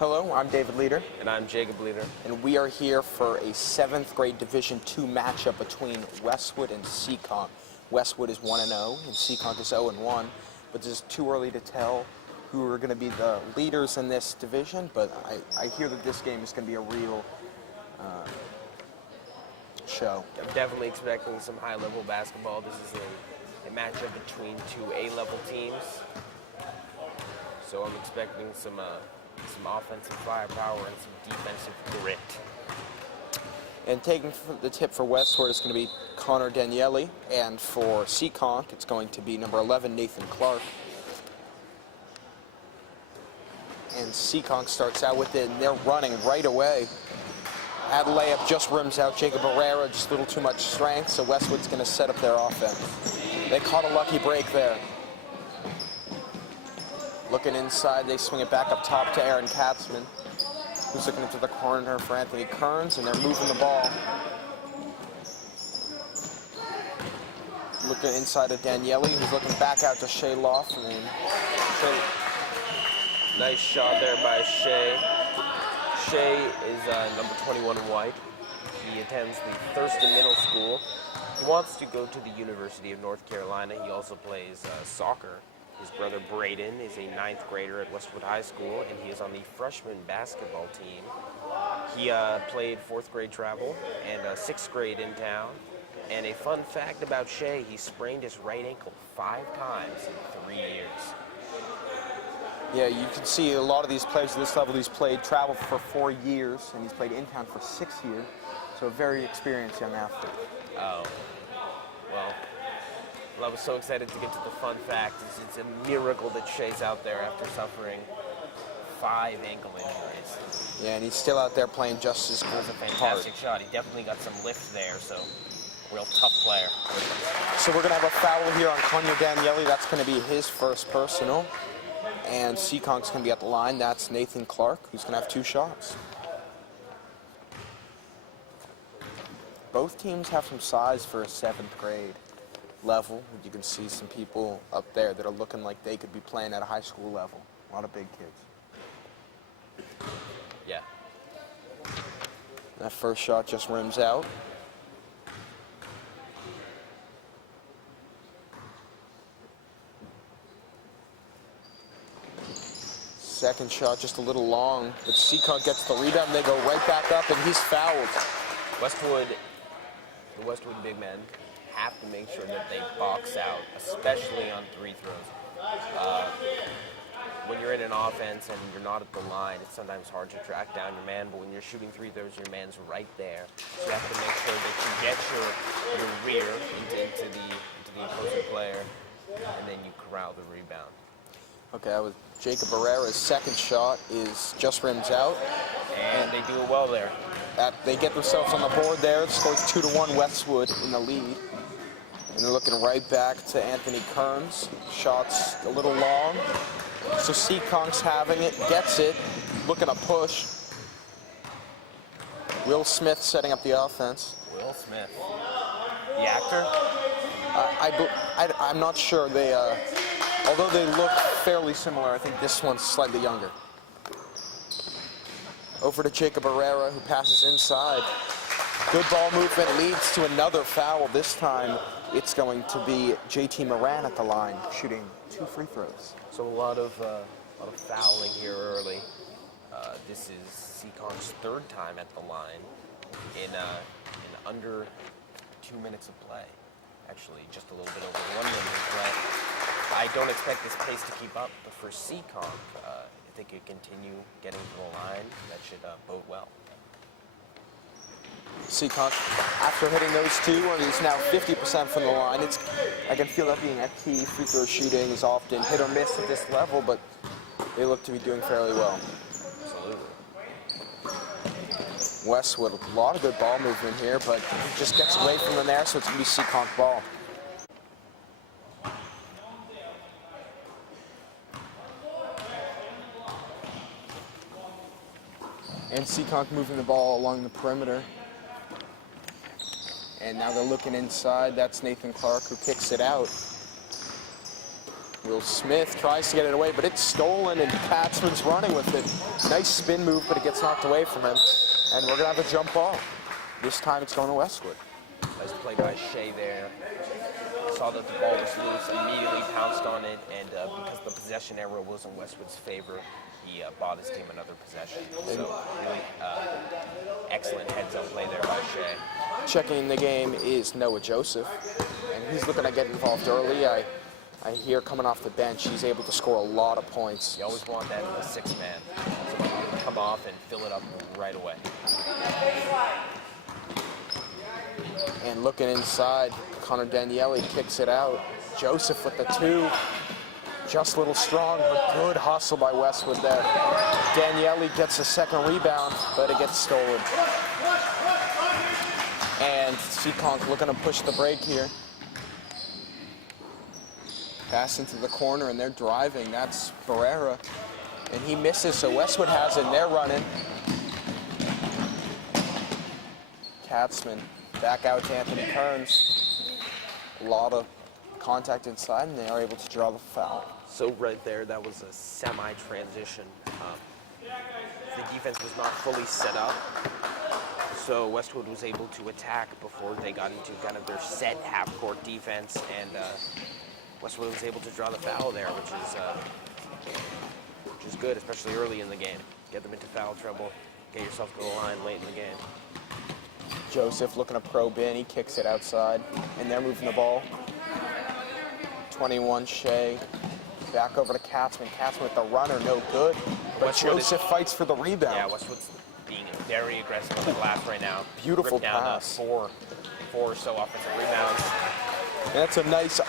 Hello, I'm David Leader. And I'm Jacob Leader. And we are here for a 7th grade Division II matchup between Westwood and Seekonk. Westwood is 1-0 and Seekonk is 0-1, but it's too early to tell who are going to be the leaders in this division, but I hear that this game is going to be a real show. I'm definitely expecting some high-level basketball. This is a matchup between two A-level teams, so I'm expecting some offensive firepower and some defensive grit. And taking the tip for Westwood is going to be Connor Daniele, and for Seekonk it's going to be number 11, Nathan Clark. And Seekonk starts out with it, and they're running right away. Had a layup, just rims out. Jacob Herrera, just a little too much strength, so Westwood's going to set up their offense. They caught a lucky break there. Looking inside, they swing it back up top to Aaron Katzman, who's looking into the corner for Anthony Kearns, and they're moving the ball. Looking inside of Daniele, who's looking back out to Shea Laughlin. Nice shot there by Shea. Shea is number 21 in white. He attends the Thurston Middle School. He wants to go to the University of North Carolina. He also plays soccer. His brother Braden is a 9th grader at Westwood High School, and he is on the freshman basketball team. He played 4th grade travel and 6th grade in town. And a fun fact about Shea, he sprained his right ankle 5 times in 3 years. Yeah, you can see a lot of these players at this level, he's played travel for 4 years, and he's played in town for 6 years. So a very experienced young athlete. Oh, well, I was so excited to get to the fun fact. It's a miracle that Shea's out there after suffering 5 ankle injuries. Yeah, and he's still out there playing just as good. That was a fantastic shot. He definitely got some lift there, so real tough player. So we're going to have a foul here on Connor Daniele. That's going to be his first personal. And Seekonk's going to be at the line. That's Nathan Clark, who's going to have 2 shots. Both teams have some size for a 7th grade level. You can see some people up there that are looking like they could be playing at a high school level. A lot of big kids. Yeah. That first shot just rims out. Second shot just a little long, but Seekonk gets the rebound, and they go right back up, and he's fouled. The Westwood big men have to make sure that they box out, especially on 3 throws. When you're in an offense and you're not at the line, it's sometimes hard to track down your man, but when you're shooting 3 throws, your man's right there. So you have to make sure that you get your rear into the opposing player, and then you corral the rebound. Okay, that was Jacob Herrera's second shot is just rims out. And they do it well there. They get themselves on the board there. It scores 2-1 Westwood in the lead. And they're looking right back to Anthony Kearns. Shot's a little long. So Seekonk's having it, gets it, looking to push. Will Smith setting up the offense. Will Smith. The actor? I'm not sure. Although they look fairly similar, I think this one's slightly younger. Over to Jacob Herrera, who passes inside. Good ball movement leads to another foul. This time, it's going to be JT Moran at the line, shooting 2 free throws. So a lot of fouling here early. This is Seekonk's 3rd time at the line in under 2 minutes of play. Actually, just a little bit over 1 minute of play. I don't expect this pace to keep up, but for Seekonk, if they could continue getting to the line, that should bode well. Seekonk, after hitting those 2, is now 50% from the line. I can feel that being a key. Free throw shooting is often hit or miss at this level, but they look to be doing fairly well. Absolutely. Westwood, a lot of good ball movement here, but he just gets away from them there, so it's going to be Seekonk ball. And Seekonk moving the ball along the perimeter. And now they're looking inside. That's Nathan Clark, who kicks it out. Will Smith tries to get it away, but it's stolen, and Katzman's running with it. Nice spin move, but it gets knocked away from him. And we're going to have a jump ball. This time it's going to Westwood. Nice play by Shea there. Saw that the ball was loose, immediately pounced on it, and because the possession error was in Westwood's favor, he bought his team another possession. So really excellent heads-up play there by Shea. Checking the game is Noah Joseph, and he's looking to get involved early. I hear coming off the bench, he's able to score a lot of points. You always want that in a six-man. Somebody who can come off and fill it up right away. And looking inside, Connor Daniele kicks it out. Joseph with the 2. Just a little strong, but good hustle by Westwood there. Daniele gets a second rebound, but it gets stolen. And Seekonk looking to push the break here. Pass into the corner, and they're driving. That's Barrera. And he misses, so Westwood has it, and they're running. Katzman back out to Anthony Kearns. A lot of contact inside, and they are able to draw the foul. So right there, that was a semi-transition. The defense was not fully set up, so Westwood was able to attack before they got into kind of their set half-court defense, and Westwood was able to draw the foul there, which is good, especially early in the game. Get them into foul trouble, get yourself to the line late in the game. Joseph looking to probe in, he kicks it outside, and they're moving the ball. 21, Shea. Back over to Katzman. Katzman with the runner, no good. But Westwood Joseph fights for the rebound. Yeah, Westwood's being very aggressive on the glass right now. Beautiful Ripped down pass. Four or so offensive rebounds. And that's a nice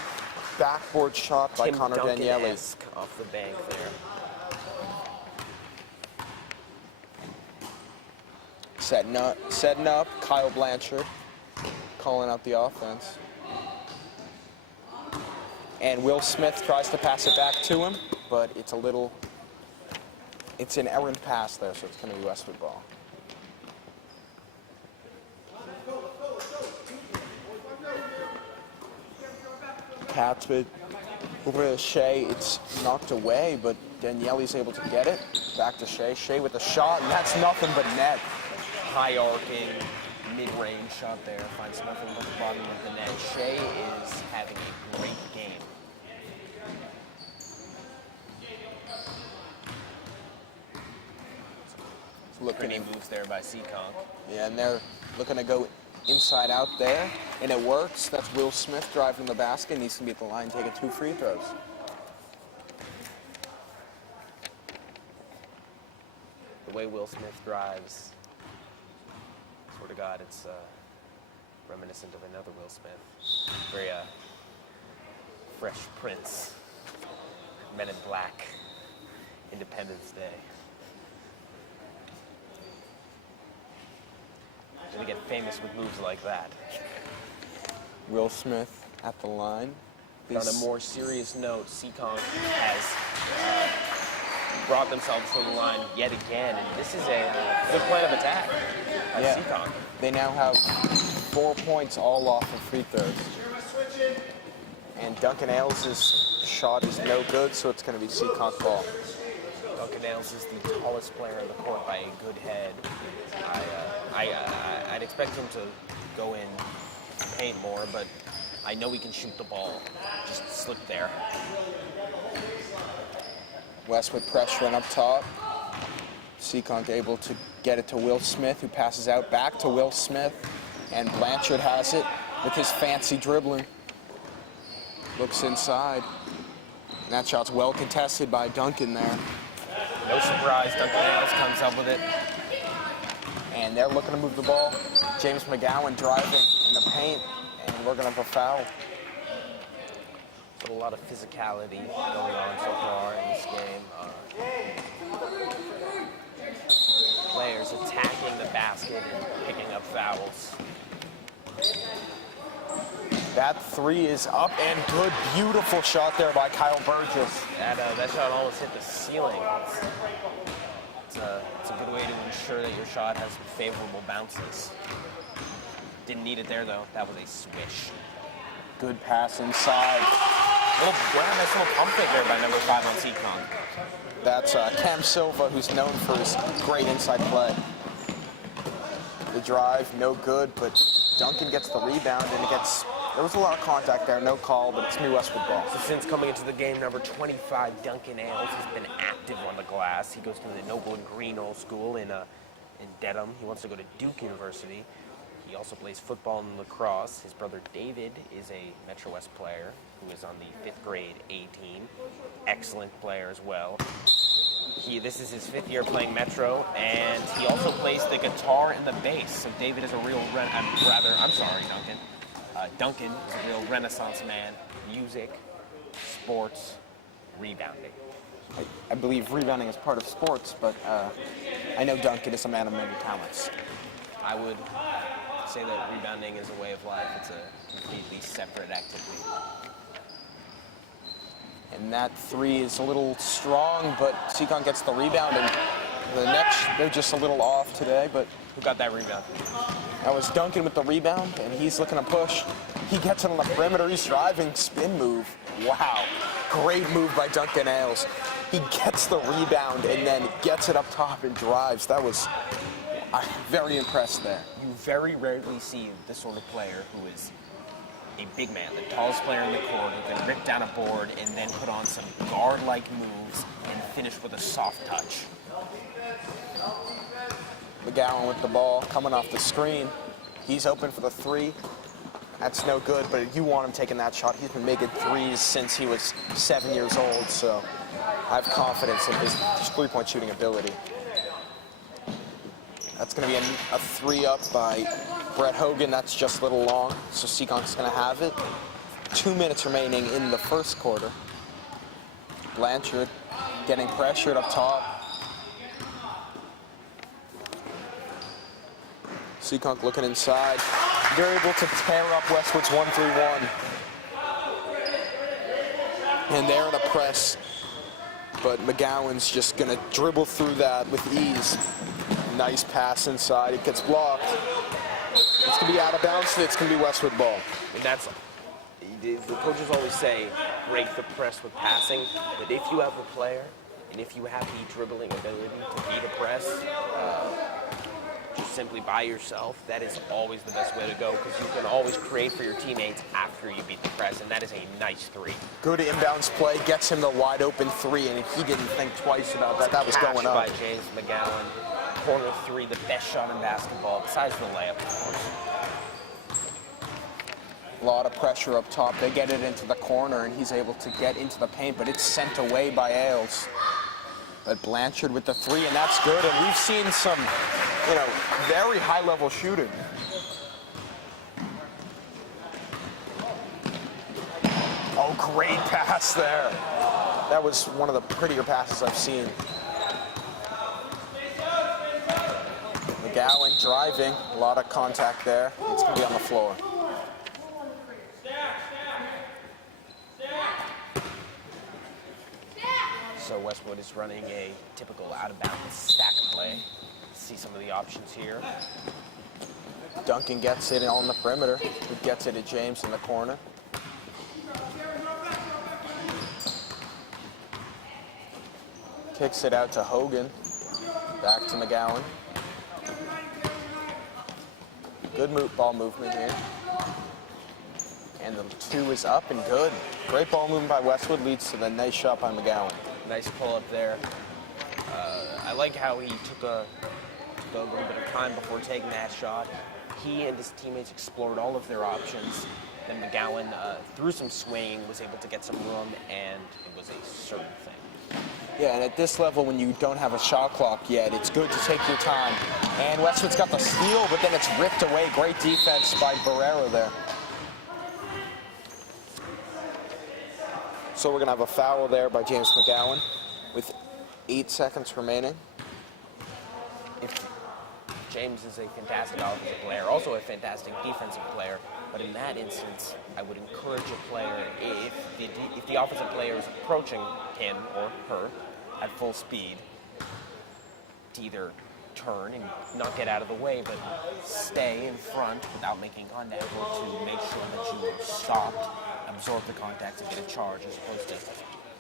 backboard shot by Tim Connor Daniele. Duncan-esque off the bank there. Setting up, Kyle Blanchard calling out the offense. And Will Smith tries to pass it back to him, but it's an errant pass there, so it's going to be Westwood ball. Katzman over to Shea, it's knocked away, but Daniele's able to get it. Back to Shea, Shea with the shot, and that's nothing but net. High arcing, mid-range shot there, finds nothing but the bottom of the net. Shea is having a great game. Pretty moves there by Seekonk. Yeah, and they're looking to go inside out there, and it works. That's Will Smith driving the basket, needs to be at the line taking 2 free throws. The way Will Smith drives, swear to God, it's reminiscent of another Will Smith. Very Fresh Prince, Men in Black, Independence Day. Gonna get famous with moves like that. Will Smith at the line. On a more serious note, Seekonk has brought themselves to the line yet again, and this is a good plan of attack by Seekonk. They now have 4 points all off of free throws. And Duncan Ailes' shot is no good, so it's going to be Seekonk ball. Duncan Ailes is the tallest player on the court by a good head. I'd expect him to go in paint more, but I know he can shoot the ball. Just slip there. Westwood pressuring up top. Seekonk able to get it to Will Smith, who passes out back to Will Smith. And Blanchard has it with his fancy dribbling. Looks inside. And that shot's well contested by Duncan there. No surprise, Duncan Ailes comes up with it. And they're looking to move the ball. James McGowan driving in the paint, and we're going to have a foul. A lot of physicality going on so far in this game. Players attacking the basket and picking up fouls. That 3 is up and good. Beautiful shot there by Kyle Burgess. That shot almost hit the ceiling. It's a good way to ensure that your shot has favorable bounces. Didn't need it there, though. That was a swish. Good pass inside. Nice little pump fake there by number 5 on Seekonk. That's Cam Silva, who's known for his great inside play. The drive, no good, but Duncan gets the rebound, and there was a lot of contact there, no call, but it's new Westwood ball. So since coming into the game, number 25, Duncan Ailes, has been active on the glass. He goes to the Noble and Green Old School in Dedham. He wants to go to Duke University. He also plays football and lacrosse. His brother David is a Metro West player who is on the 5th grade A team. Excellent player as well. This is his 5th year playing Metro, and he also plays the guitar and the bass. So David is a real, Duncan. Duncan is a real renaissance man. Music, sports, rebounding. I believe rebounding is part of sports, but I know Duncan is a man of many talents. I would say that rebounding is a way of life. It's a completely separate activity. And that 3 is a little strong, but Seekonk gets the rebound, and the Nets, they're just a little off today, but Who got that rebound? that was Duncan with the rebound, and he's looking to push. He gets it on the perimeter, he's driving, spin move. Wow, great move by Duncan Ailes. He gets the rebound and then gets it up top and drives. I'm very impressed there. You very rarely see this sort of player who is a big man, the tallest player in the court, who can rip down a board and then put on some guard-like moves and finish with a soft touch. McGowan with the ball, coming off the screen. He's open for the 3. That's no good, but you want him taking that shot. He's been making 3s since he was 7 years old, so I have confidence in his 3-point shooting ability. That's going to be a 3 up by Brett Hogan. That's just a little long, so Seekonk's going to have it. 2 minutes remaining in the first quarter. Blanchard getting pressured up top. Seekonk looking inside. They're able to tear up Westwood's 1-3-1. And they're in a press, but McGowan's just going to dribble through that with ease. Nice pass inside. It gets blocked. It's going to be out of bounds. It's going to be Westwood ball. And that's, the coaches always say, break the press with passing. But if you have a player, and if you have the dribbling ability to beat a press, just simply by yourself, that is always the best way to go, because you can always create for your teammates after you beat the press, and that is a nice 3. Good inbounds play, gets him the wide open 3, and he didn't think twice about that. That was going up. By James McGowan. Corner 3, the best shot in basketball, besides the layup, of course. A lot of pressure up top. They get it into the corner, and he's able to get into the paint, but it's sent away by Ailes. But Blanchard with the 3, and that's good. And we've seen some, very high-level shooting. Oh, great pass there. That was one of the prettier passes I've seen. McGowan driving, a lot of contact there. It's going to be on the floor. So Westwood is running a typical out-of-bounds stack play. See some of the options here. Duncan gets it on the perimeter. He gets it to James in the corner. Kicks it out to Hogan. Back to McGowan. Good ball movement here. And the 2 is up and good. Great ball movement by Westwood, leads to the nice shot by McGowan. Nice pull-up there. I like how he took a little bit of time before taking that shot. He and his teammates explored all of their options. Then McGowan, through some swing, was able to get some room, and it was a certain thing. Yeah, and at this level, when you don't have a shot clock yet, it's good to take your time. And Westwood's got the steal, but then it's ripped away. Great defense by Barrera there. So we're going to have a foul there by James McGowan with 8 seconds remaining. James is a fantastic offensive player, also a fantastic defensive player, but in that instance, I would encourage a player, if the offensive player is approaching him or her at full speed, to either turn and not get out of the way, but stay in front without making contact, or to make sure that you are stopped absorb the contact and get a charge, as opposed to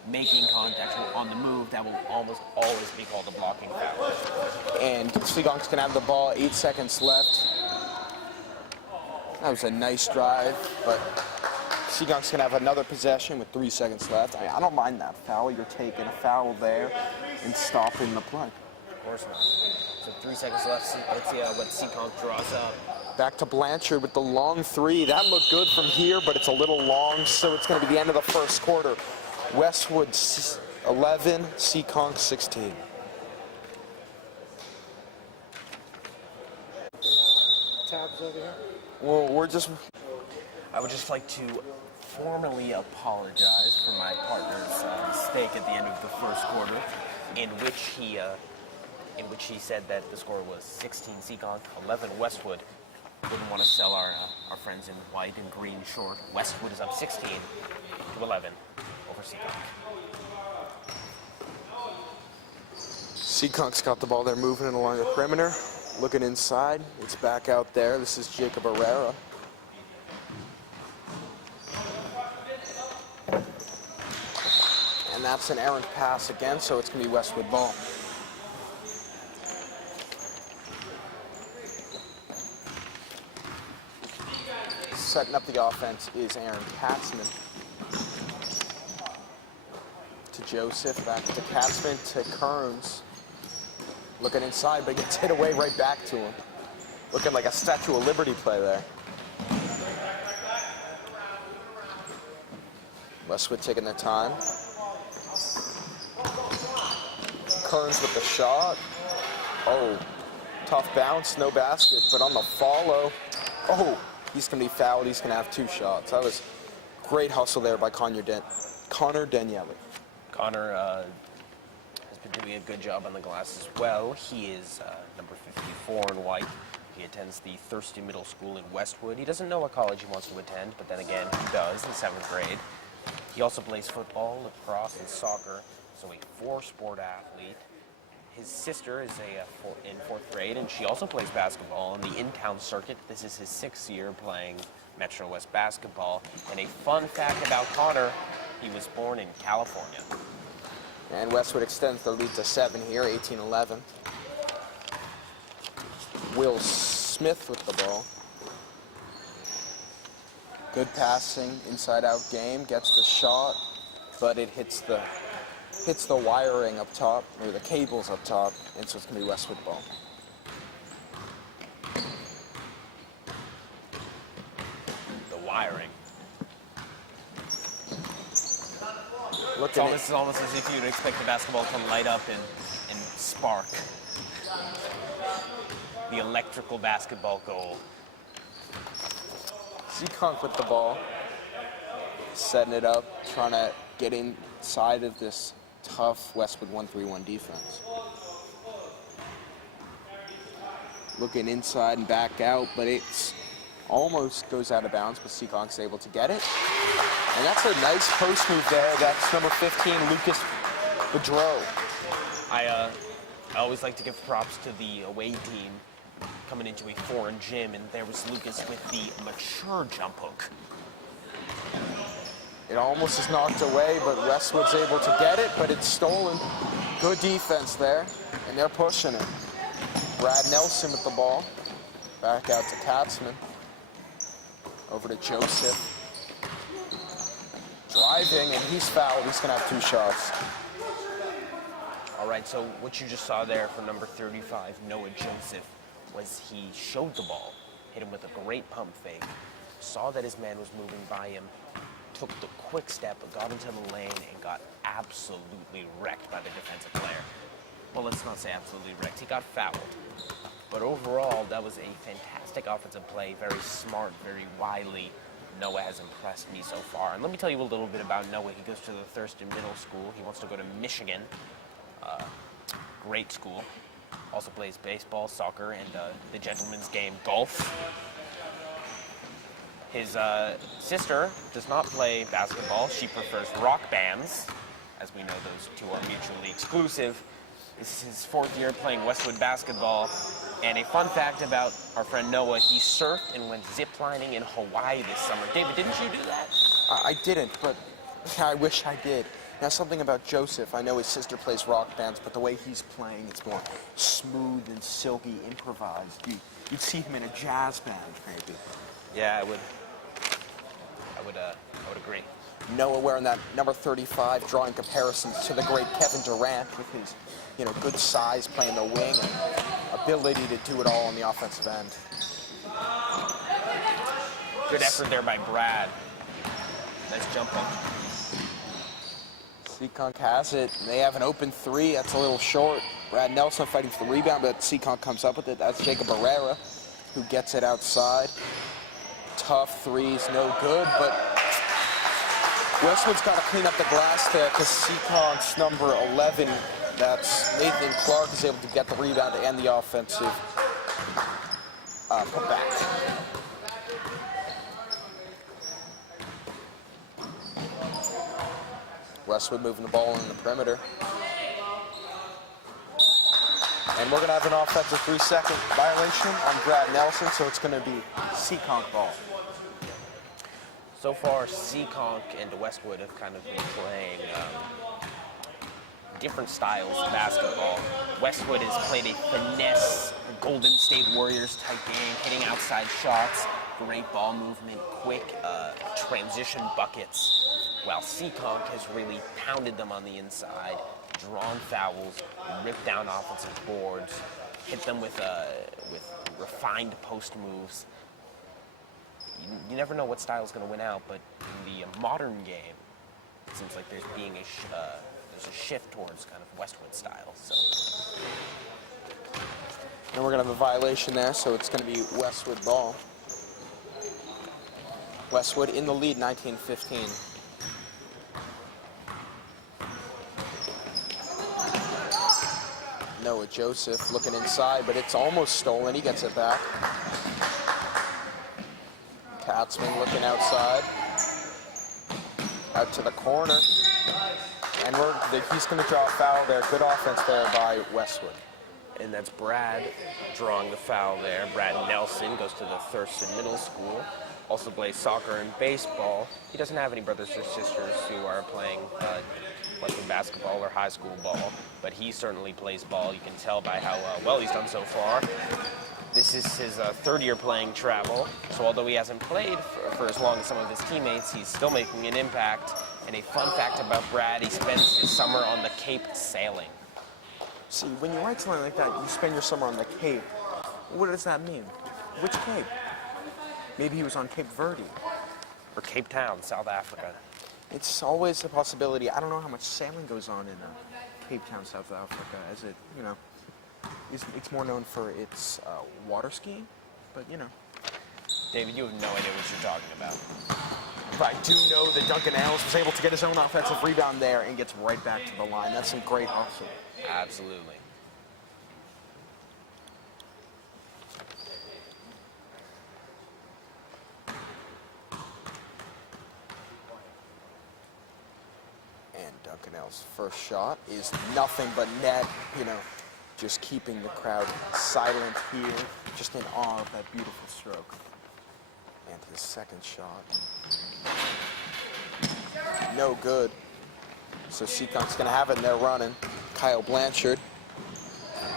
making contact on the move. That will almost always be called a blocking foul. And Seekonk's going to have the ball, 8 seconds left. That was a nice drive, but Seekonk's going to have another possession with 3 seconds left. I don't mind that foul. You're taking a foul there and stopping the play. Of course not. So 3 seconds left. Let's see what Seekonk draws up. Back to Blanchard with the long three. That looked good from here, but it's a little long, so it's going to be the end of the first quarter. Westwood 11, Seekonk 16. Tabs over here. Well, I would just like to formally apologize for my partner's mistake at the end of the first quarter, in which he said that the score was 16 Seekonk, 11 Westwood. Wouldn't want to sell our friends in white and green short. Westwood is up 16 to 11 over Seekonk. Seekonk's got the ball there, moving it along the perimeter. Looking inside, it's back out there. This is Jacob Herrera. And that's an errant pass again, so it's going to be Westwood ball. Setting up the offense is Aaron Katzman. To Joseph, back to Katzman, to Kearns. Looking inside, but gets hit away right back to him. Looking like a Statue of Liberty play there. Westwood taking their time. Kearns with the shot. Oh, tough bounce, no basket, but on the follow. Oh, he's going to be fouled. He's going to have 2 shots. That was great hustle there by Connor Daniele. Connor has been doing a good job on the glass as well. He is number 54 in white. He attends the Thurston Middle School in Westwood. He doesn't know what college he wants to attend, but then again, he does in 7th grade. He also plays football, lacrosse, and soccer, so a 4-sport athlete. His sister is in 4th grade, and she also plays basketball on the in-town circuit. This is his 6th year playing Metro West basketball. And a fun fact about Connor, he was born in California. And Westwood extends the lead to 7 here, 18-11. Will Smith with the ball. Good passing, inside-out game, gets the shot, but it hits the wiring up top, or the cables up top, and so it's going to be Westwood ball. The wiring. Looking It's almost as if you'd expect the basketball to light up and spark. The electrical basketball goal. Seekonk with the ball, setting it up, trying to get inside of this tough Westwood 1-3-1 defense. Looking inside and back out, but it's almost goes out of bounds, but Seekonk's able to get it. And that's a nice post move there. That's number 15, Lucas Bedreau. I always like to give props to the away team coming into a foreign gym, and there was Lucas with the mature jump hook. It almost is knocked away, but Westwood's able to get it, but it's stolen. Good defense there, and they're pushing it. Brad Nelson with the ball. Back out to Katzman. Over to Joseph. Driving, and he's fouled. He's going to have 2 shots. All right, so what you just saw there from number 35, Noah Joseph, was he showed the ball, hit him with a great pump fake, saw that his man was moving by him, took the quick step, got into the lane, and got absolutely wrecked by the defensive player. Well, let's not say absolutely wrecked. He got fouled. But overall, that was a fantastic offensive play, very smart, very wily. Noah has impressed me so far. And let me tell you a little bit about Noah. He goes to the Thurston Middle School. He wants to go to Michigan. Great school. Also plays baseball, soccer, and the gentleman's game, golf. His sister does not play basketball. She prefers rock bands. As we know, those two are mutually exclusive. This is his 4th year playing Westwood basketball. And a fun fact about our friend Noah, he surfed and went ziplining in Hawaii this summer. David, didn't you do that? I didn't, but I wish I did. Now, something about Joseph, I know his sister plays rock bands, but the way he's playing, it's more smooth and silky, improvised. You'd see him in a jazz band, maybe. Yeah, I would agree. Noah wearing that number 35, drawing comparisons to the great Kevin Durant with his, good size playing the wing and ability to do it all on the offensive end. Good effort there by Brad. Nice jump up. Seekonk has it. They have an open three. That's a little short. Brad Nelson fighting for the rebound, but Seekonk comes up with it. That's Jacob Barrera, who gets it outside. Tough threes, no good, but Westwood's got to clean up the glass there because Seekonk's number 11, that's Nathan Clark, is able to get the rebound and the offensive putback. Westwood moving the ball in the perimeter. And we're going to have an offensive 3-second violation on Brad Nelson, so it's going to be Seekonk ball. So far, Seekonk and Westwood have kind of been playing different styles of basketball. Westwood has played a finesse, Golden State Warriors type game, hitting outside shots, great ball movement, quick transition buckets, while Seekonk has really pounded them on the inside, drawn fouls, ripped down offensive boards, hit them with refined post moves. You never know what style is going to win out, but in the modern game, it seems like there's a shift towards kind of Westwood style. So. And we're going to have a violation there, so it's going to be Westwood ball. Westwood in the lead, 19-15. Noah Joseph looking inside, but it's almost stolen. He gets it back. Katzman looking outside. Out to the corner. And he's going to draw a foul there. Good offense there by Westwood. And that's Brad drawing the foul there. Brad Nelson goes to the Thurston Middle School. Also plays soccer and baseball. He doesn't have any brothers or sisters who are playing Westwood basketball or high school ball, but he certainly plays ball. You can tell by how well he's done so far. This is his third year playing travel, so although he hasn't played for as long as some of his teammates, he's still making an impact. And a fun fact about Brad, he spends his summer on the Cape sailing. See, when you write something like that, you spend your summer on the Cape. What does that mean? Which Cape? Maybe he was on Cape Verde. Or Cape Town, South Africa. It's always a possibility. I don't know how much sailing goes on in Cape Town, South Africa, as it, it's more known for its water skiing, but David, you have no idea what you're talking about. But I do know that Duncan Ellis was able to get his own offensive rebound there and gets right back to the line. That's some great hustle. Absolutely. And Duncan Ellis' first shot is nothing but net, just keeping the crowd silent here, just in awe of that beautiful stroke. And his second shot, no good. So Seekonk's gonna have it and they're running. Kyle Blanchard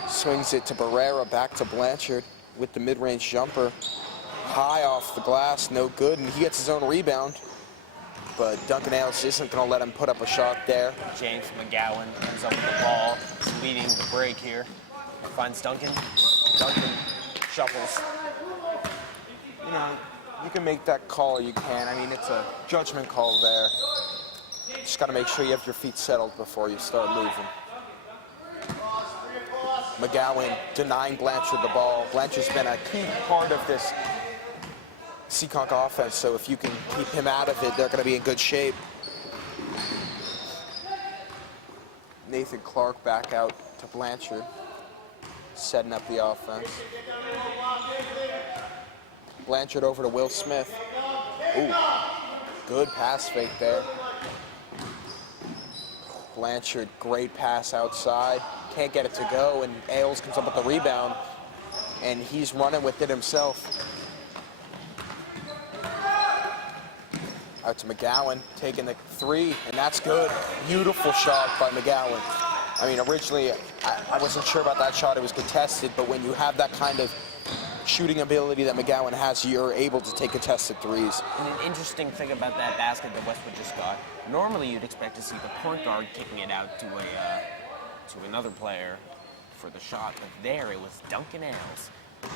swings it to Barrera, back to Blanchard with the mid-range jumper. High off the glass, no good, and he gets his own rebound. But Duncan Ellis isn't gonna let him put up a shot there. James McGowan comes up with the ball, leading the break here. Finds Duncan. Duncan shuffles. You can make that call, you can. I mean, it's a judgment call there. Just got to make sure you have your feet settled before you start moving. McGowan denying Blanchard the ball. Blanchard's been a key part of this Seekonk offense, so if you can keep him out of it, they're going to be in good shape. Nathan Clark back out to Blanchard, setting up the offense. Blanchard over to Will Smith. Ooh, good pass fake there. Blanchard, great pass outside. Can't get it to go, and Ailes comes up with the rebound, and he's running with it himself. Out to McGowan, taking the three, and that's good. Beautiful shot by McGowan. I mean, originally, I wasn't sure about that shot. It was contested, but when you have that kind of shooting ability that McGowan has, you're able to take contested threes. And an interesting thing about that basket that Westwood just got, normally you'd expect to see the point guard kicking it out to another player for the shot, but there it was Duncan Ailes,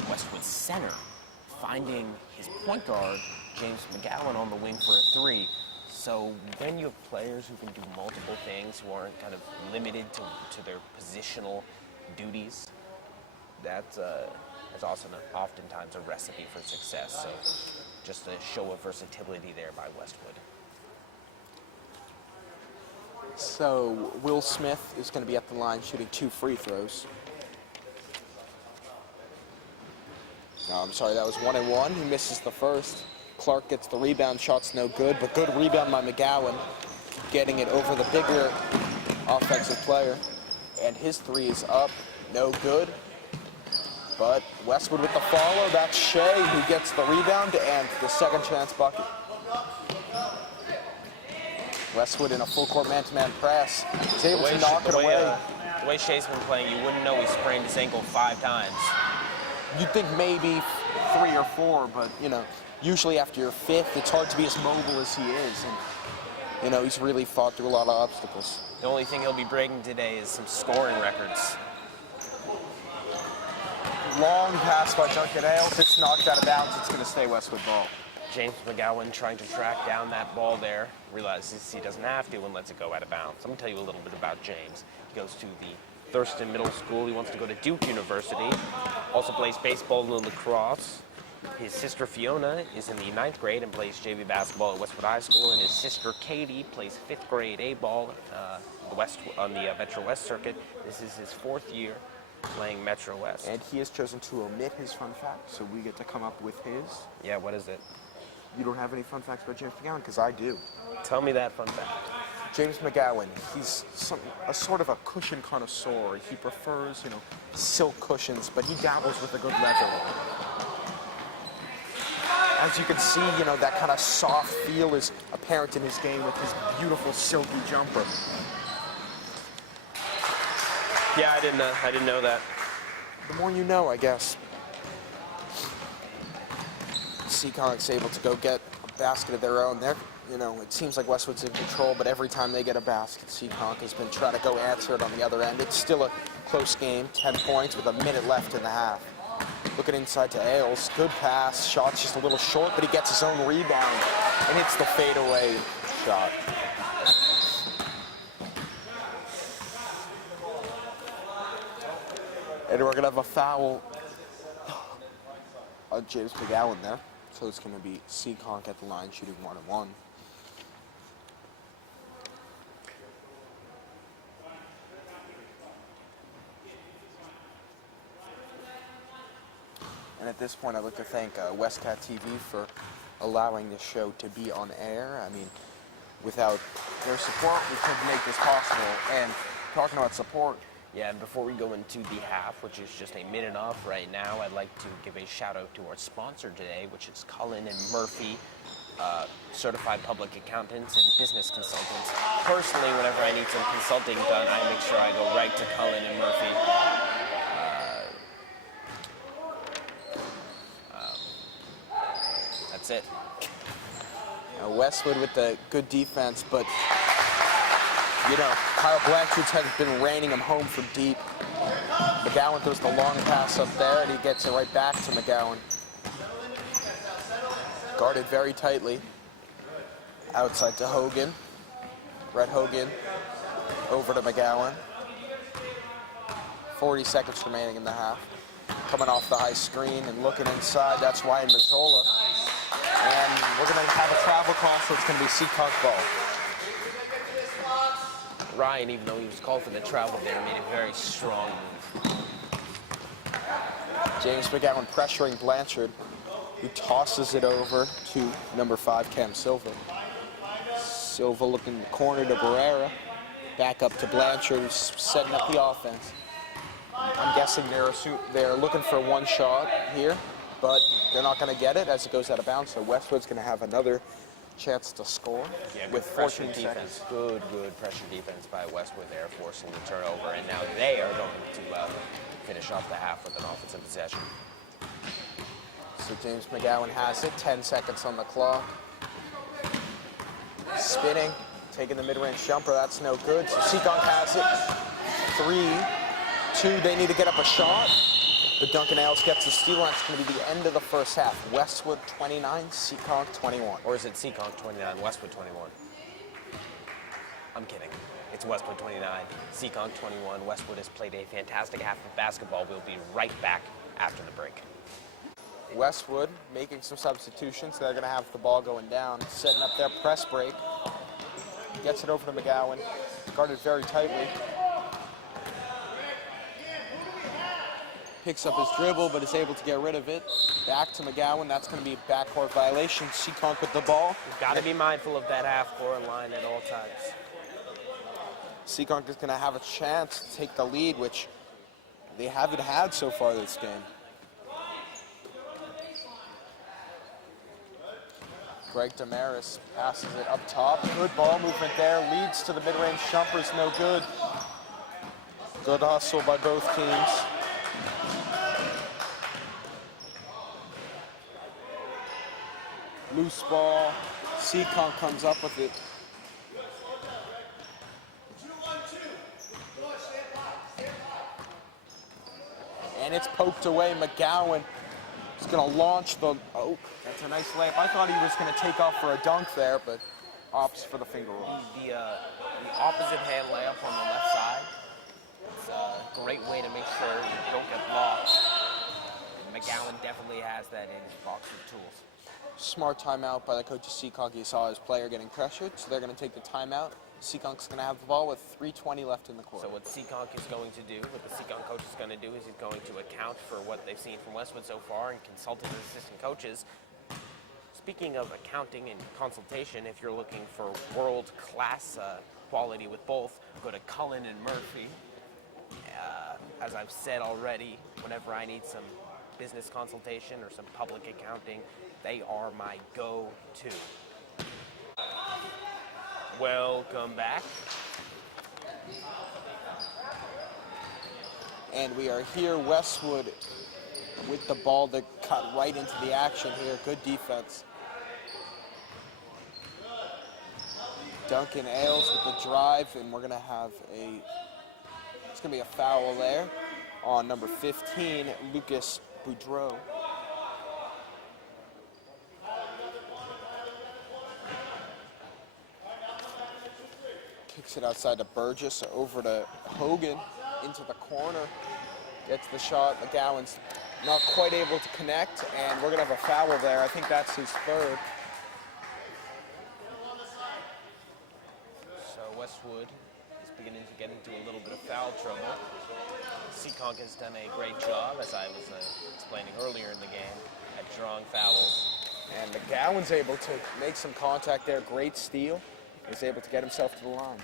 Westwood's center, finding his point guard, James McGowan, on the wing for a three. So when you have players who can do multiple things, who aren't kind of limited to their positional duties, that's also oftentimes a recipe for success. So just a show of versatility there by Westwood. So Will Smith is going to be at the line shooting 2 free throws. No, I'm sorry, that was 1 and 1. He misses the first. Clark gets the rebound, shot's no good, but good rebound by McGowan, getting it over the bigger offensive player. And his three is up, no good. But Westwood with the follow, that's Shea who gets the rebound and the second chance bucket. Westwood in a full court man-to-man press. He's able to knock it away. The way Shea's been playing, you wouldn't know he sprained his ankle 5 times. You'd think maybe 3 or 4, but you know, usually after your 5th, it's hard to be as mobile as he is. And you know, he's really fought through a lot of obstacles. The only thing he'll be breaking today is some scoring records. Long pass by Duncan Ailes. It's knocked out of bounds. It's going to stay Westwood ball. James McGowan trying to track down that ball there, realizes he doesn't have to and lets it go out of bounds. I'm going to tell you a little bit about James. He goes to the Thurston Middle School. He wants to go to Duke University. Also plays baseball and lacrosse. His sister Fiona is in the 9th grade and plays JV basketball at Westwood High School, and his sister Katie plays 5th grade A-ball on the Metro West circuit. This is his 4th year playing Metro West. And he has chosen to omit his fun fact, so we get to come up with his. Yeah, what is it? You don't have any fun facts about James McGowan? Because I do. Tell me that fun fact. James McGowan, he's a sort of a cushion connoisseur. He prefers, you know, silk cushions, but he dabbles with a good leather. As you can see, you know, that kind of soft feel is apparent in his game with his beautiful silky jumper. Yeah, I didn't know that. The more you know, I guess. Seekonk's able to go get a basket of their own. You know, it seems like Westwood's in control, but every time they get a basket, Seekonk has been trying to go answer it on the other end. It's still a close game, 10 points with a minute left in the half. Looking inside to Ailes, good pass, shot's just a little short, but he gets his own rebound and hits the fadeaway shot. And we're gonna have a foul on James McGowan there. So it's gonna be Seekonk at the line shooting 1 and 1. And at this point, I'd like to thank Westcat TV for allowing this show to be on air. I mean, without their support, we couldn't make this possible. And talking about support, Yeah, and before we go into the half, which is just a minute off right now, I'd like to give a shout out to our sponsor today, which is Cullen and Murphy, certified public accountants and business consultants. Personally, whenever I need some consulting done, I make sure I go right to Cullen and Murphy. That's it. Westwood with the good defense, but you know, Kyle Blanchard's has been reining him home from deep. McGowan throws the long pass up there, and he gets it right back to McGowan. Guarded very tightly. Outside to Hogan. Brett Hogan over to McGowan. 40 seconds remaining in the half. Coming off the high screen and looking inside, that's Ryan Mazzola. And we're going to have a travel call, so it's going to be Seekonk ball. Ryan, even though he was called for the travel there, made a very strong move. James McGowan pressuring Blanchard, who tosses it over to number 5, Cam Silva. Silva looking in the corner to Barrera. Back up to Blanchard, who's setting up the offense. I'm guessing they're looking for one shot here, but they're not going to get it as it goes out of bounds. So Westwood's going to have another chance to score Yeah, with good pressure 14 defense. seconds. Good pressure defense by Westwood there, forcing the turnover, and now they are going to finish off the half with an offensive possession. So James McGowan has it, 10 seconds on the clock. Spinning, taking the mid-range jumper, that's no good. So Seekonk has it, 3-2, they need to get up a shot. But Duncan Ailes gets the steal, and it's going to be the end of the first half. Westwood 29, Seekonk 21. Or is it Seekonk 29, Westwood 21? I'm kidding. It's Westwood 29, Seekonk 21. Westwood has played a fantastic half of basketball. We'll be right back after the break. Westwood making some substitutions. They're going to have the ball going down, setting up their press break. Gets it over to McGowan, guarded very tightly. Picks up his dribble, but is able to get rid of it. Back to McGowan. That's going to be a backcourt violation. Seekonk with the ball. You've got to be mindful of that half-court line at all times. Seekonk is going to have a chance to take the lead, which they haven't had so far this game. Greg Damaris passes it up top. Good ball movement there. Leads to the mid-range jumpers. No good. Good hustle by both teams. Loose ball. Seekonk comes up with it. And it's poked away. McGowan is going to launch the... Oh, that's a nice layup. I thought he was going to take off for a dunk there, but opts for the finger roll. The opposite hand layup on the left side. It's a great way to make sure you don't get lost. McGowan definitely has that in his box of tools. Smart timeout by the coach of Seekonk. He saw his player getting pressured, so they're going to take the timeout. Seekonk's going to have the ball with 3:20 left in the quarter. So what Seekonk is going to do, what the Seekonk coach is going to do, is he's going to account for what they've seen from Westwood so far and consult his assistant coaches. Speaking of accounting and consultation, if you're looking for world-class quality with both, go to Cullen and Murphy. As I've said already, whenever I need some business consultation or some public accounting, they are my go-to. Welcome back. And we are here, Westwood with the ball that cut right into the action here. Good defense. Duncan Ailes with the drive, and we're going to have it's going to be a foul there on number 15, Lucas Boudreau. Kicks it outside to Burgess, over to Hogan, into the corner. Gets the shot. McGowan's not quite able to connect, and we're going to have a foul there. I think that's his third. So Westwood is beginning to get into a little bit of foul trouble. Seekonk has done a great job, as I was explaining earlier in the game, at drawing fouls. And McGowan's able to make some contact there. Great steal. He's able to get himself to the line.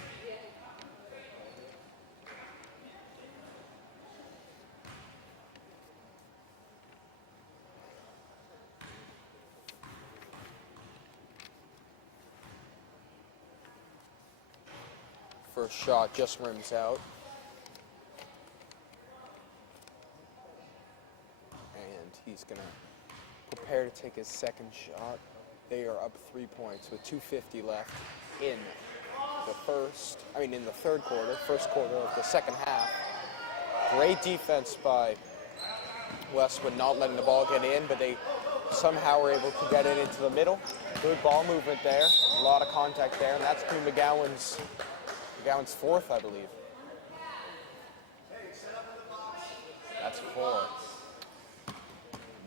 First shot just rims out. And he's going to prepare to take his second shot. They are up 3 points with 2:50 left in the third quarter, first quarter of the second half. Great defense by Westwood, not letting the ball get in, but they somehow were able to get it into the middle. Good ball movement there, a lot of contact there, and that's to McGowan's fourth, I believe. That's 4.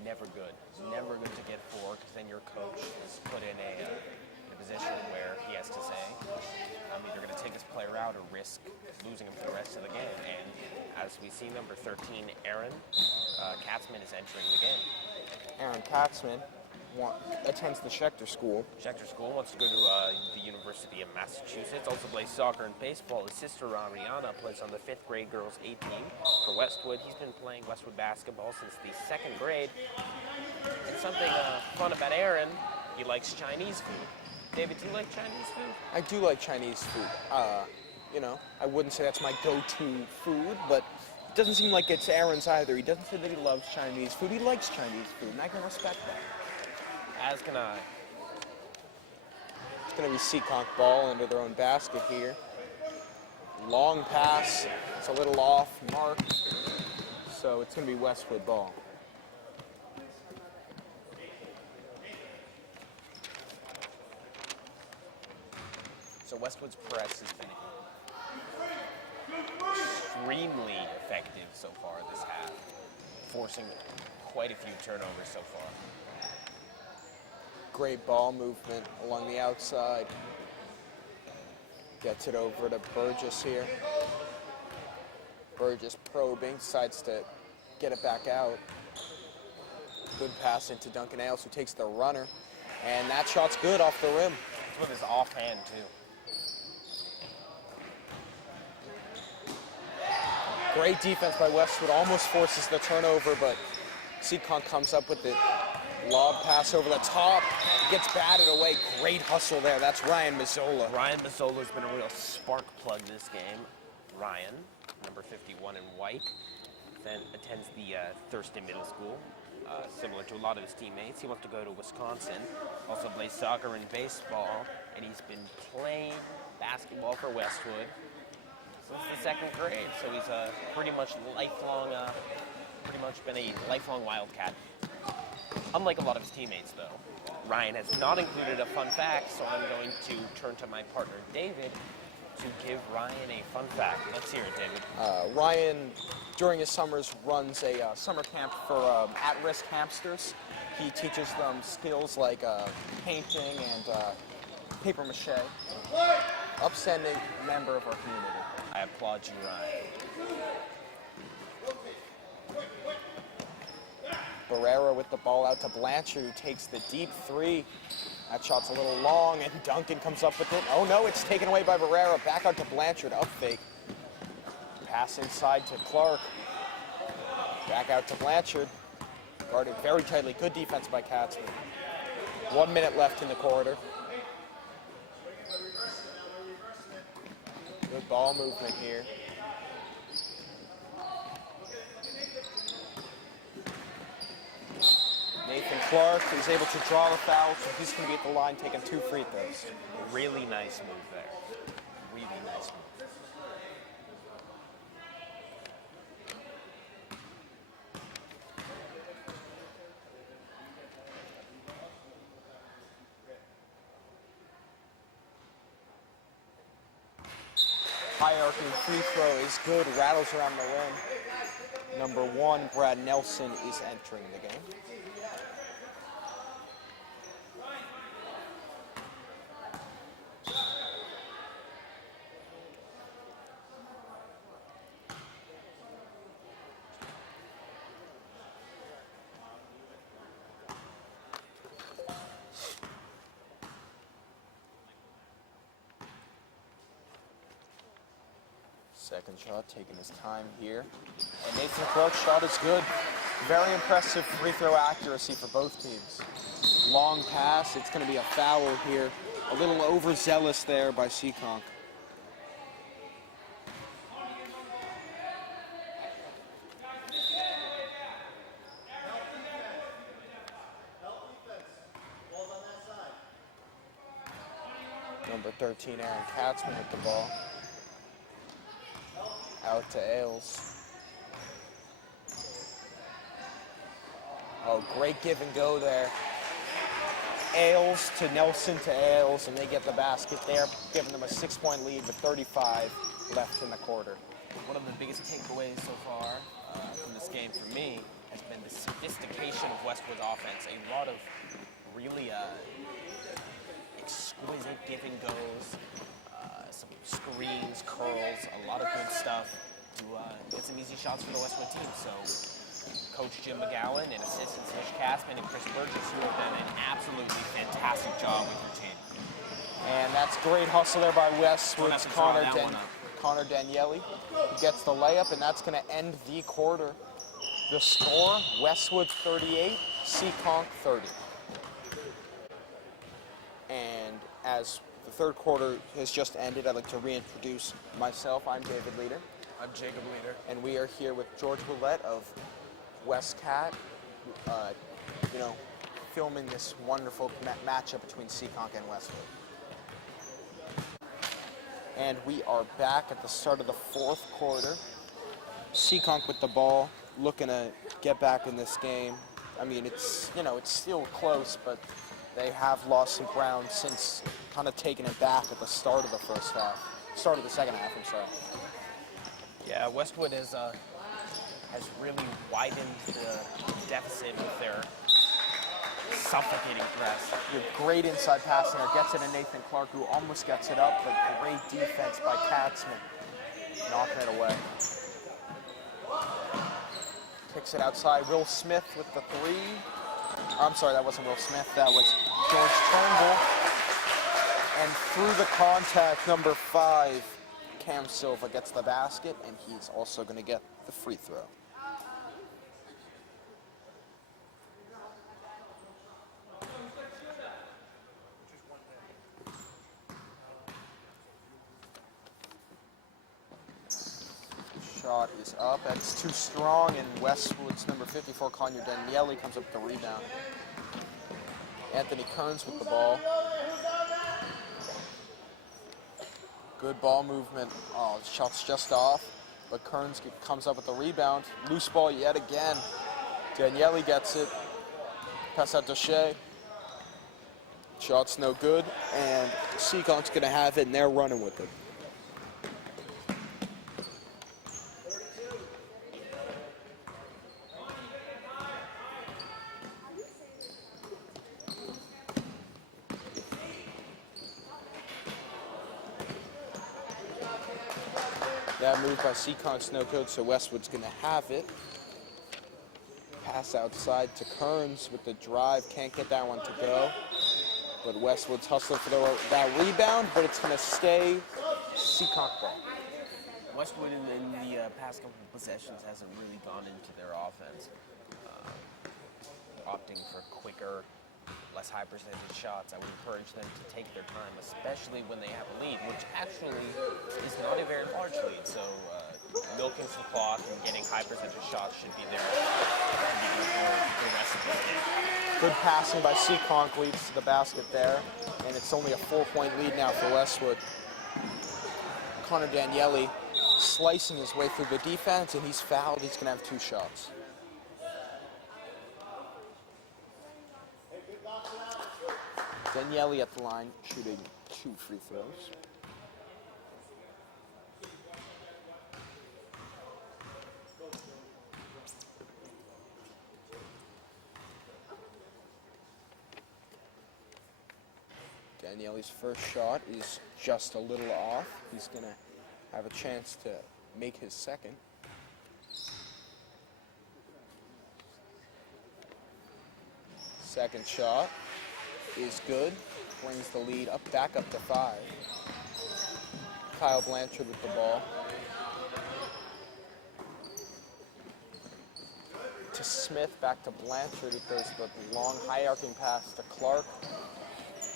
Never good. Never good to get 4, because then your coach is put in a position where he has to say, I'm either going to take this player out or risk losing him for the rest of the game. And as we see, number 13, Aaron Katzman is entering the game. Aaron Katzman attends the Schechter School. Schechter School wants to go to the University of Massachusetts. Also plays soccer and baseball. His sister Ariana plays on the 5th grade girls A team for Westwood. He's been playing Westwood basketball since the 2nd grade. And something fun about Aaron, he likes Chinese food. David, do you like Chinese food? I do like Chinese food. You know, I wouldn't say that's my go-to food, but it doesn't seem like it's Aaron's either. He doesn't say that he loves Chinese food. He likes Chinese food, and I can respect that. As can I. It's going to be Seekonk ball into their own basket here. Long pass. It's a little off mark. So it's going to be Westwood ball. So Westwood's press has been extremely effective so far this half, forcing quite a few turnovers so far. Great ball movement along the outside. Gets it over to Burgess here. Burgess probing, decides to get it back out. Good pass into Duncan Ailes, who takes the runner. And that shot's good off the rim. It's with his offhand, too. Great defense by Westwood, almost forces the turnover, but Seekonk comes up with the lob pass over the top. Gets batted away. Great hustle there. That's Ryan Mazzola. Ryan Mazzola's been a real spark plug this game. Ryan, number 51 in white, then attends the Thurston Middle School. Similar to a lot of his teammates. He wants to go to Wisconsin, also plays soccer and baseball, and he's been playing basketball for Westwood since the second grade. So he's pretty much been a lifelong Wildcat. Unlike a lot of his teammates, though, Ryan has not included a fun fact, so I'm going to turn to my partner, David, to give Ryan a fun fact. Let's hear it, David. Ryan, during his summers, runs a summer camp for at-risk hamsters. He teaches them skills like painting and paper mache. Upstanding member of our community. I applaud you, Ryan. Barrera with the ball out to Blanchard, who takes the deep three. That shot's a little long, and Duncan comes up with it. Oh no, it's taken away by Barrera. Back out to Blanchard, up fake. Pass inside to Clark. Back out to Blanchard. Guarded very tightly. Good defense by Katzman. 1 minute left in the quarter. Good ball movement here. Nathan Clark is able to draw the foul, so he's going to be at the line taking 2 free throws. Really nice move there. Really nice move. Hierarchy free throw is good, rattles around the rim. Number 1, Brad Nelson, is entering the game. Second shot, taking his time here. And Nathan Clark's shot is good. Very impressive free throw accuracy for both teams. Long pass, it's going to be a foul here. A little overzealous there by Seekonk. Number 13, Aaron Katzman with the ball. Out to Ailes. Oh, great give and go there. Ailes to Nelson to Ailes, and they get the basket there, giving them a 6-point lead with 35 left in the quarter. One of the biggest takeaways so far from this game for me has been the sophistication of Westwood's offense. A lot of really exquisite give and goes, some screens, curls, a lot of good stuff to get some easy shots for the Westwood team. So Coach Jim McGowan and assistants Mitch Katzman and Chris Burgess, who have done an absolutely fantastic job with your team. And that's great hustle there by Westwood's Connor Connor Daniele. He gets the layup, and that's going to end the quarter. The score, Westwood 38, Seekonk 30. And as the third quarter has just ended, I'd like to reintroduce myself. I'm David Leader. I'm Jacob Leader. And we are here with George Willett of Westcat, filming this wonderful matchup between Seekonk and Westwood. And we are back at the start of the fourth quarter. Seekonk with the ball, looking to get back in this game. I mean, it's still close, but they have lost some ground since kind of taking it back at the start of the start of the second half, I'm sorry. Yeah, Westwood has really widened the deficit with their suffocating press. With great inside passing there, gets it to Nathan Clark, who almost gets it up, but great defense by Katzman, knocking it away. Kicks it outside. Will Smith with the three. I'm sorry, that wasn't Will Smith. That was George Turnbull. And through the contact, number 5, Cam Silva gets the basket, and he's also going to get the free throw. Shot is up. That's too strong, and Westwood's number 54, Conyer Daniele, comes up with the rebound. Anthony Kearns with the ball. Good ball movement. Oh, shot's just off, but Kearns comes up with the rebound. Loose ball yet again. Daniele gets it. Pass out to Shea. Shot's no good, and Seekonk's going to have it, and they're running with it. That move by Seekonk's no good, so Westwood's going to have it. Pass outside to Kearns with the drive. Can't get that one to go. But Westwood's hustling for that rebound, but it's going to stay Seekonk ball. Westwood in the past couple of possessions hasn't really gone into their offense, opting for quicker, less high percentage shots. I would encourage them to take their time, especially when they have a lead, which actually is not a very large lead. So milking some clock and getting high percentage shots should be there the rest of this game. Good passing by Seekonk leads to the basket there, and it's only a 4-point lead now for Westwood. Conyer Daniele slicing his way through the defense, and he's fouled. He's going to have 2 shots. Daniele at the line, shooting 2 free throws. Daniele's first shot is just a little off. He's going to have a chance to make his second. Second shot is good, brings the lead back up to 5. Kyle Blanchard with the ball. To Smith, back to Blanchard. It goes the long high arcing pass to Clark.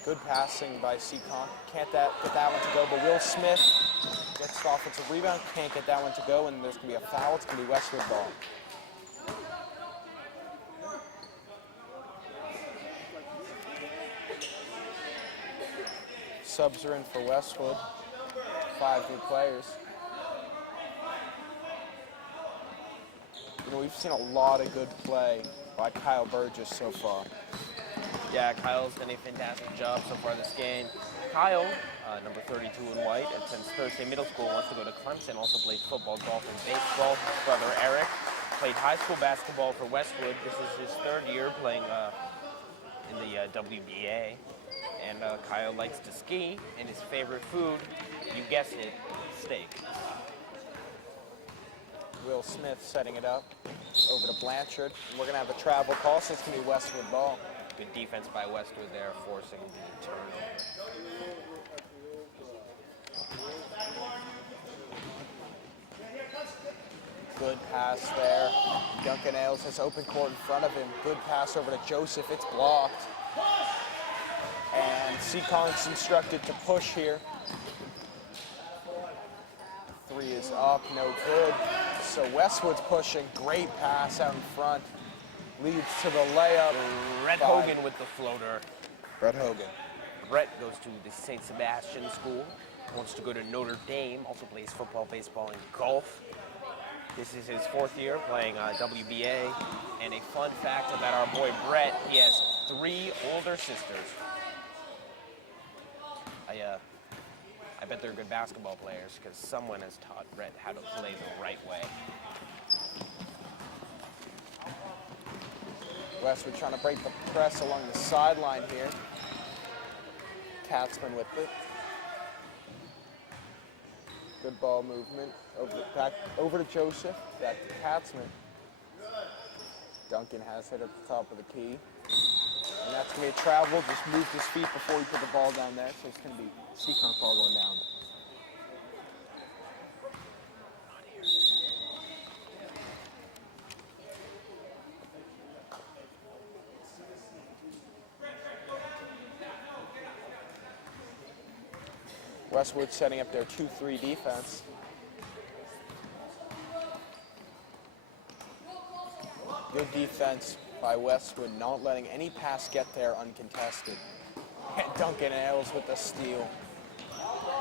Good passing by Seekonk. Can't get that one to go, but Will Smith gets the offensive rebound. Can't get that one to go, and there's going to be a foul. It's going to be Westwood ball. Subs are in for Westwood. 5 new players. We've seen a lot of good play by Kyle Burgess so far. Yeah, Kyle's done a fantastic job so far this game. Kyle, number 32 in white, attends Thursday Middle School, wants to go to Clemson, also plays football, golf, and baseball. His brother Eric played high school basketball for Westwood. This is his 3rd year playing in the WBA. And Kyle likes to ski, and his favorite food, you guessed it, steak. Will Smith setting it up over to Blanchard. We're going to have a travel call, so it's going to be Westwood ball. Good defense by Westwood there, forcing the turnover. Good pass there. Duncan Ailes has open court in front of him. Good pass over to Joseph. It's blocked. And Seekonk's instructed to push here. Three is up, no good. So Westwood's pushing, great pass out in front. Leads to the layup. Brett Hogan with the floater. Brett Hogan. Brett goes to the St. Sebastian School, wants to go to Notre Dame, also plays football, baseball, and golf. This is his 4th year playing WBA. And a fun fact about our boy Brett, he has 3 older sisters. I bet they're good basketball players because someone has taught Brett how to play the right way. Westwood trying to break the press along the sideline here. Katzman with it. Good ball movement. Back over to Joseph. Back to Katzman. Duncan has it at the top of the key. And that's going to be a travel. Just moved his feet before he put the ball down there. So it's going to be Seekonk ball going down. Westwood setting up their 2-3 defense. Good defense by Westwood, not letting any pass get there uncontested. And Duncan Ailes with the steal.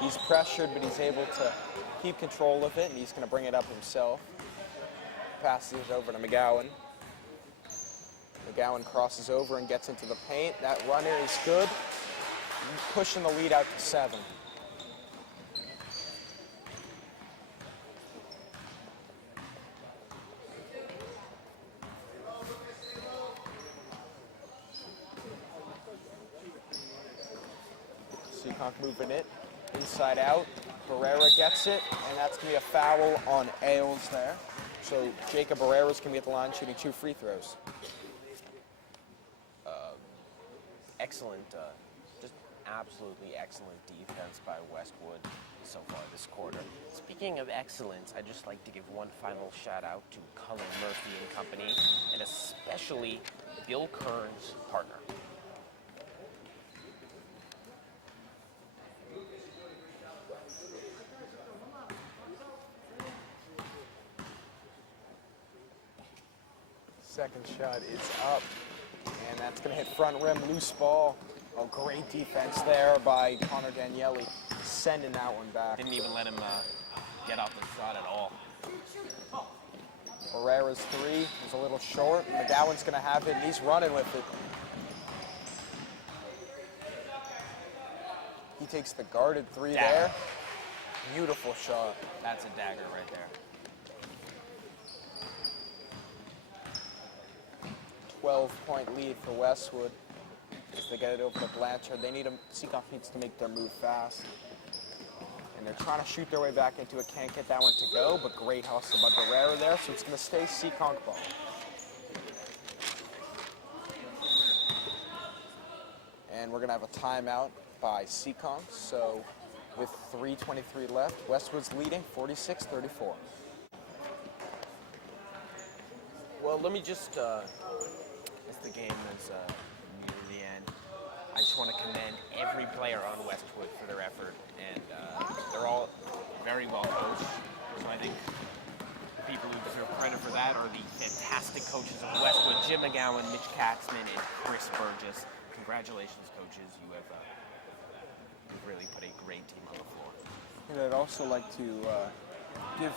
He's pressured, but he's able to keep control of it, and he's going to bring it up himself. Passes it over to McGowan. McGowan crosses over and gets into the paint. That runner is good, pushing the lead out to 7. Seekonk moving it inside out. Barrera gets it, and that's going to be a foul on Ailes there. So Jacob Barrera's going to be at the line shooting 2 free throws. Excellent, just absolutely excellent defense by Westwood so far this quarter. Speaking of excellence, I'd just like to give one final shout out to Cullen Murphy and company, and especially Bill Kern's partner. Second shot is up, and that's going to hit front rim, loose ball. Oh, great defense there by Connor Daniele, sending that one back. Didn't even let him get off the shot at all. Barrera's 3 is a little short. McGowan's going to have it, and he's running with it. He takes the guarded 3 there. Beautiful shot. That's a dagger right there. 12-point lead for Westwood as they get it over to Blanchard. Seekonk needs to make their move fast. And they're trying to shoot their way back into it. Can't get that one to go, but great hustle by Barrera there, so it's going to stay Seekonk ball. And we're going to have a timeout by Seekonk. So with 3:23 left, Westwood's leading 46-34. Well, let me just, as the game is near the end, I just want to commend every player on Westwood for their effort, and they're all very well coached. So I think the people who deserve credit for that are the fantastic coaches of Westwood, Jim McGowan, Mitch Katzman, and Chris Burgess. Congratulations, coaches. You've really put a great team on the floor. And I'd also like to give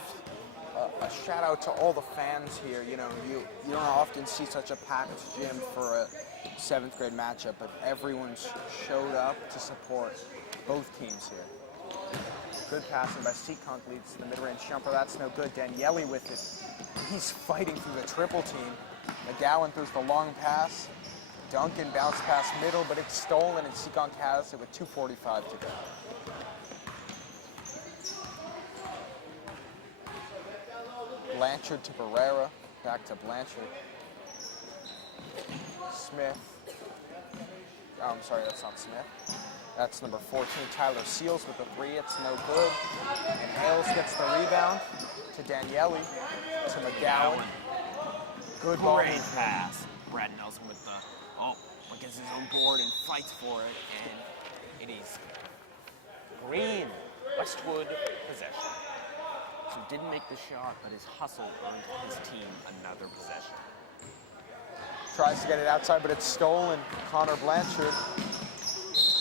a shout out to all the fans here. You know, you don't often see such a packed gym for a 7th grade matchup, but everyone showed up to support both teams here. Good passing by Seekonk, leads to the mid-range jumper. That's no good. Daniele with it. He's fighting through the triple team. McGowan throws the long pass. Duncan bounced past middle, but it's stolen, and Seekonk has it with 2:45 to go. Blanchard to Barrera, back to Blanchard. Smith. Oh, I'm sorry, that's not Smith. That's number 14, Tyler Seals with the 3. It's no good. And Hales gets the rebound to Daniele, to McGowan. Good ball. Great pass. Brad Nelson with the, against his own board and fights for it. And It is green. Westwood possession. So didn't make the shot, but his hustle earned his team another possession. Tries to get it outside, but it's stolen. Connor Blanchard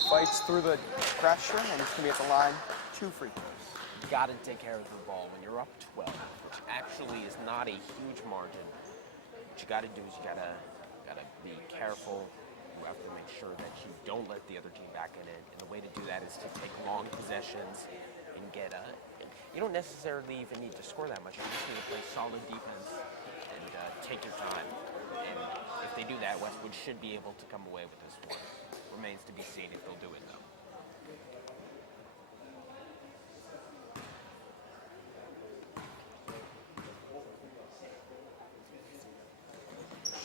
fights through the pressure, and he's going to be at the line. 2 free throws. You got to take care of the ball when you're up 12, which actually is not a huge margin. What you got to do is you got to be careful. You have to make sure that you don't let the other team back in it. And the way to do that is to take long possessions and get you don't necessarily even need to score that much. You just need to play solid defense and take your time. And if they do that, Westwood should be able to come away with this one. Remains to be seen if they'll do it, though.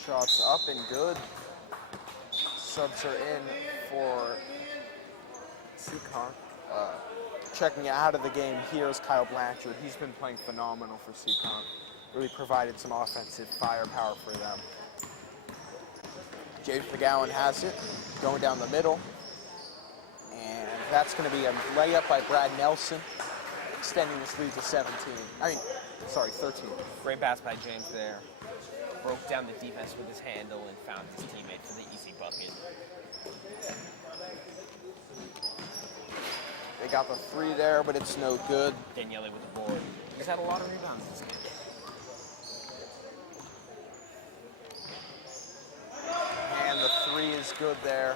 Shots up and good. Subs are in for Seekonk. Checking out of the game here is Kyle Blanchard. He's been playing phenomenal for Seekonk. Really provided some offensive firepower for them. James McGowan has it, going down the middle. And that's going to be a layup by Brad Nelson, extending this lead to 13. Great pass by James there. Broke down the defense with his handle and found his teammate for the easy bucket. They got the 3 there, but it's no good. Daniele with the board. He's had a lot of rebounds this game. And the 3 is good there.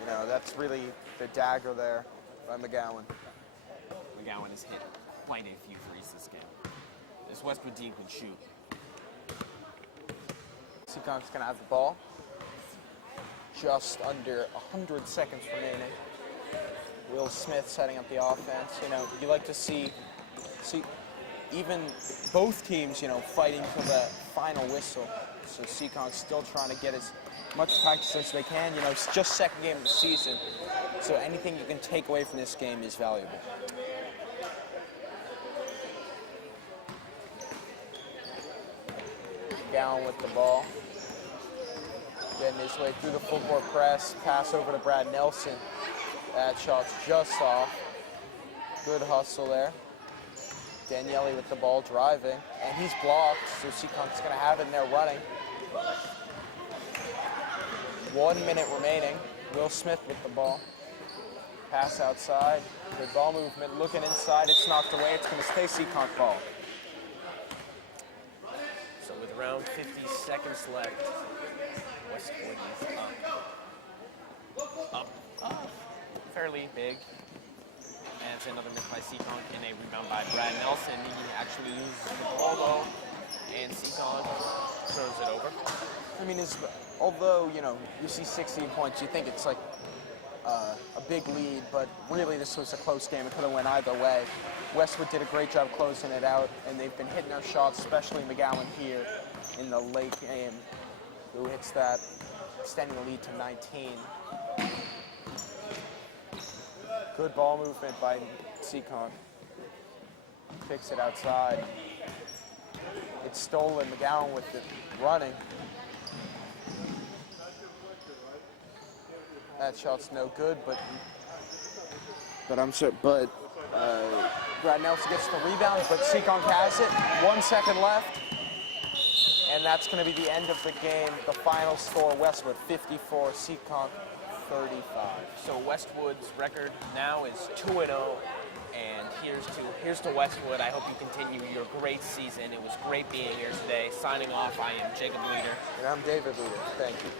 You know, that's really the dagger there by McGowan. McGowan has hit quite a few threes this game. This Westwood team can shoot. Seekonk's going to have the ball. Just under 100 seconds remaining. Will Smith setting up the offense. You know, you like to see even both teams, you know, fighting for the final whistle. So Seekonk's still trying to get as much practice as they can. You know, it's just second game of the season. So anything you can take away from this game is valuable. Down with the ball. Getting his way through the full court press. Pass over to Brad Nelson. That shot's just off. Good hustle there. Daniele with the ball driving. And he's blocked, so Seekonk's going to have it and they're running. 1 minute remaining. Will Smith with the ball. Pass outside. Good ball movement. Looking inside. It's knocked away. It's going to stay Seekonk ball. So with around 50 seconds left, Westwood is up. Fairly big. And it's another miss by Seekonk and a rebound by Brad Nelson. He actually loses the ball though, and Seekonk throws it over. I mean, although, you know, you see 16 points, you think it's like a big lead, but really this was a close game. It could have went either way. Westwood did a great job closing it out, and they've been hitting their shots, especially McGowan here in the late game, who hits that, extending the lead to 19. Good ball movement by Seekonk. Picks it outside. It's stolen. McGowan with it running. That shot's no good, but Brad Nelson gets the rebound, but Seekonk has it. 1 second left, and that's going to be the end of the game. The final score: Westwood 54, Seekonk 35. So Westwood's record now is 2-0, and here's to Westwood. I hope you continue your great season. It was great being here today. Signing off, I am Jacob Leader. And I'm David Leader. Thank you.